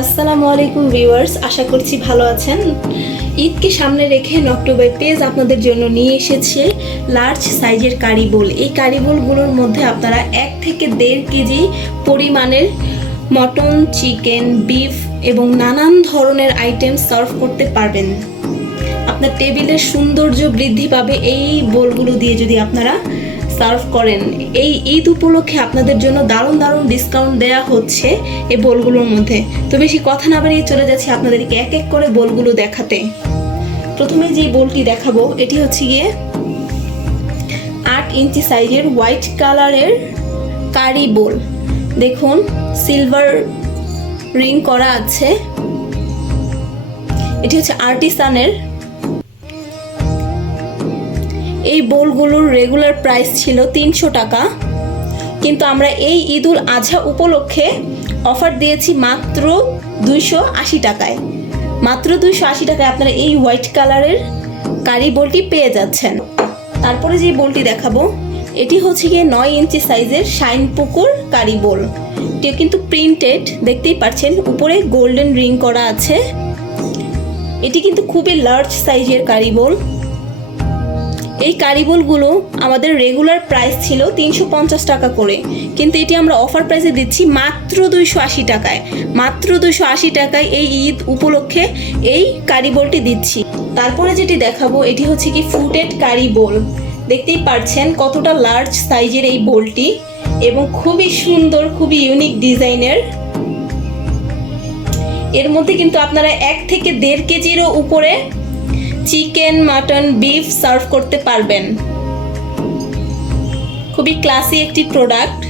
আসসালামু আলাইকুম ভিউয়ার্স, আশা করছি ভালো আছেন। ঈদকে সামনে রেখে নকটুবাই পেজ আপনাদের জন্য নিয়ে এসেছে লার্জ সাইজের কারি বোল। এই কারি বোলগুলোর মধ্যে আপনারা এক থেকে দেড় কেজি পরিমাণের মটন, চিকেন, বিফ এবং নানান ধরনের আইটেম সার্ভ করতে পারবেন। আপনার টেবিলের সৌন্দর্য বৃদ্ধি পাবে এই বোলগুলো দিয়ে যদি আপনারা সার্ভ করেন। এই ঈদ উপলক্ষে আপনাদের জন্য দারুণ দারুণ ডিসকাউন্ট দেওয়া হচ্ছে এই বোলগুলোর মধ্যে। তো বেশি কথা না বাড়িয়ে চলে যাচ্ছি আপনাদেরকে এক এক করে বোলগুলো দেখাতে। প্রথমে যে বোলটি দেখাবো, এটি হচ্ছে গিয়ে আট ইঞ্চি সাইজের হোয়াইট কালারের কারি বোল। দেখুন সিলভার রিং করা আছে। এটি হচ্ছে আর্টিসানের এই বোলগুলোর রেগুলার প্রাইস ছিল তিনশো টাকা। কিন্তু আমরা এই ঈদুল আজহা উপলক্ষে অফার দিয়েছি মাত্র দুইশো আশি টাকায়। মাত্র দুইশো আশি টাকায় আপনারা এই হোয়াইট কালারের কারি বোলটি পেয়ে যাচ্ছেন। তারপরে যে বোলটি দেখাবো, এটি হচ্ছে গিয়ে নয় ইঞ্চি সাইজের শাইন পুকুর কারি বোল। এটি কিন্তু প্রিন্টেড দেখতেই পাচ্ছেন, উপরে গোল্ডেন রিং করা আছে। এটি কিন্তু খুবই লার্জ সাইজের কারি বোল। এই কারিবলগুলো আমাদের রেগুলার প্রাইস ছিল তিনশো পঞ্চাশ টাকা করে। কিন্তু এটি আমরা অফার প্রাইসে দিচ্ছি মাত্র দুইশো আশি টাকায়। মাত্র দুইশো আশি টাকায় এই ঈদ উপলক্ষে এই কারিবলটি দিচ্ছি। তারপরে যেটি দেখাবো, এটি হচ্ছে কি ফুটেড কারি বোল দেখতেই পারছেন কতটা লার্জ সাইজের এই বোলটি এবং খুবই সুন্দর, খুবই ইউনিক ডিজাইনের এর মধ্যে কিন্তু আপনারা এক থেকে দেড় কেজিরও উপরে চিকেন, মাটন, বিফ সার্ভ করতে পারবেন। খুবই ক্লাসি একটি প্রোডাক্ট।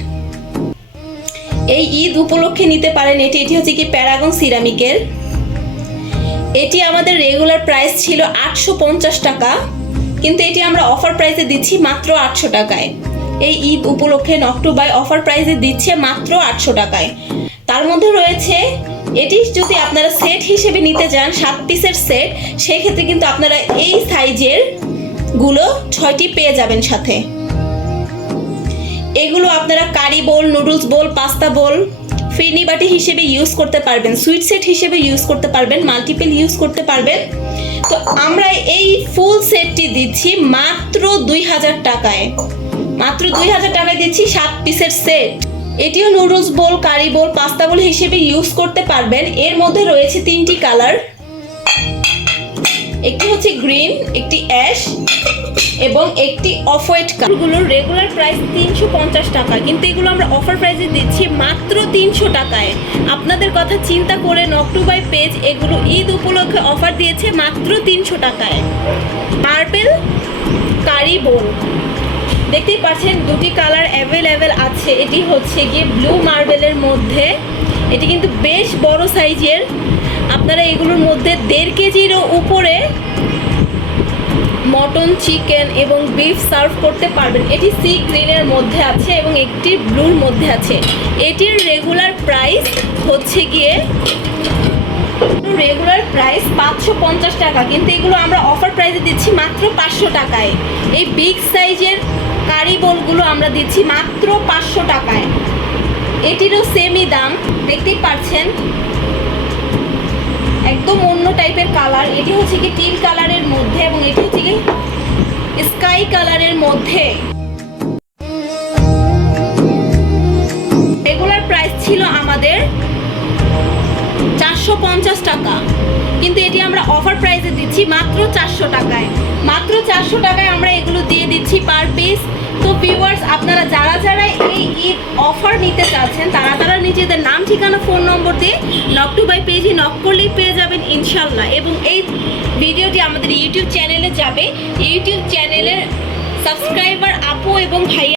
এই ঈদ উপলক্ষে নিতে পারেন, এটি এটি হচ্ছে কি প্যারাগন সিরামিকের। এটি আমাদের রেগুলার প্রাইস ছিল আটশো পঞ্চাশ টাকা, কিন্তু এটি আমরা অফার প্রাইসে দিচ্ছি মাত্র আটশো টাকায়। এই ঈদ উপলক্ষে নকটুবাই অফার প্রাইসে দিচ্ছে মাত্র আটশো টাকায়। তার মধ্যে রয়েছে এটি যদি আপনারা সেট হিসেবে নিতে যান, সাত পিসের সেট সেই ক্ষেত্রে কিন্তু আপনারা এই সাইজেরগুলো ছয়টি পেয়ে যাবেন সাথে। এগুলো আপনারা কারি বোল, নুডলস বোল, পাস্তা বোল, ফিরনি বাটি হিসেবে ইউজ করতে পারবেন সুইট সেট হিসেবে ইউজ করতে পারবেন মাল্টিপল ইউজ করতে পারবেন। তো আমরা এই ফুল সেটটি দিচ্ছি মাত্র দুই হাজার টাকায়। মাত্র দুই হাজার টাকায় দিচ্ছি সাত পিসের সেট এটিও নুডলস বোল, কারি বোল, পাস্তা বোল হিসেবে ইউজ করতে পারবেন। এর মধ্যে রয়েছে তিনটি কালার। একটি হচ্ছে গ্রিন, একটি অ্যাশ এবং একটি অফ হোয়াইট কালারগুলোর রেগুলার প্রাইস তিনশো পঞ্চাশ টাকা, কিন্তু এগুলো আমরা অফার প্রাইসে দিচ্ছি মাত্র তিনশো টাকায়। আপনাদের কথা চিন্তা করে নকটুবাই পেজ এগুলো ঈদ উপলক্ষে অফার দিয়েছে মাত্র তিনশো টাকায়। Marble curry bowl. দেখতেই পাচ্ছেন দুটি কালার অ্যাভেলেবেল আছে। এটি হচ্ছে গিয়ে ব্লু মার্বেলের মধ্যে। এটি কিন্তু বেশ বড় সাইজের। আপনারা এগুলোর মধ্যে দেড় কেজিরও উপরে মটন, চিকেন এবং বিফ সার্ভ করতে পারবেন। এটি সি গ্রিনের মধ্যে আছে এবং একটি ব্লুর মধ্যে আছে। এটির রেগুলার প্রাইস হচ্ছে গিয়ে রেগুলার প্রাইস পাঁচশো পঞ্চাশ টাকা, কিন্তু এগুলো আমরা অফার প্রাইসে দিচ্ছি মাত্র পাঁচশো টাকায়। এই বিগ সাইজের কারি বোলগুলো আমরা দিচ্ছি মাত্র পাঁচশো টাকায়। এটিরও সেমই দাম, দেখতেই পাচ্ছেন? একদম অন্য টাইপের কালার এটি হচ্ছে কি টিল কালারের মধ্যে এবং এটি হচ্ছে কি স্কাই কালারের মধ্যে। পঞ্চাশ টাকা। কিন্তু এটি আমরা অফার প্রাইসে দিচ্ছি মাত্র চারশো টাকায়। মাত্র চারশো টাকায় আমরা এগুলো দিয়ে দিচ্ছি পার পিস তো ভিউয়ার্স আপনারা যারা যারা এই ঈদ অফার নিতে চাচ্ছেন, তারা তারা নিজেদের নাম, ঠিকানা ফোন নম্বর দিয়ে নক টু বাই পেজে নক করলেই পেয়ে যাবেন ইনশাল্লাহ এবং এই ভিডিওটি আমাদের ইউটিউব চ্যানেলে যাবে। ইউটিউব চ্যানেলের সাবস্ক্রাইবার আপু এবং ভাইয়া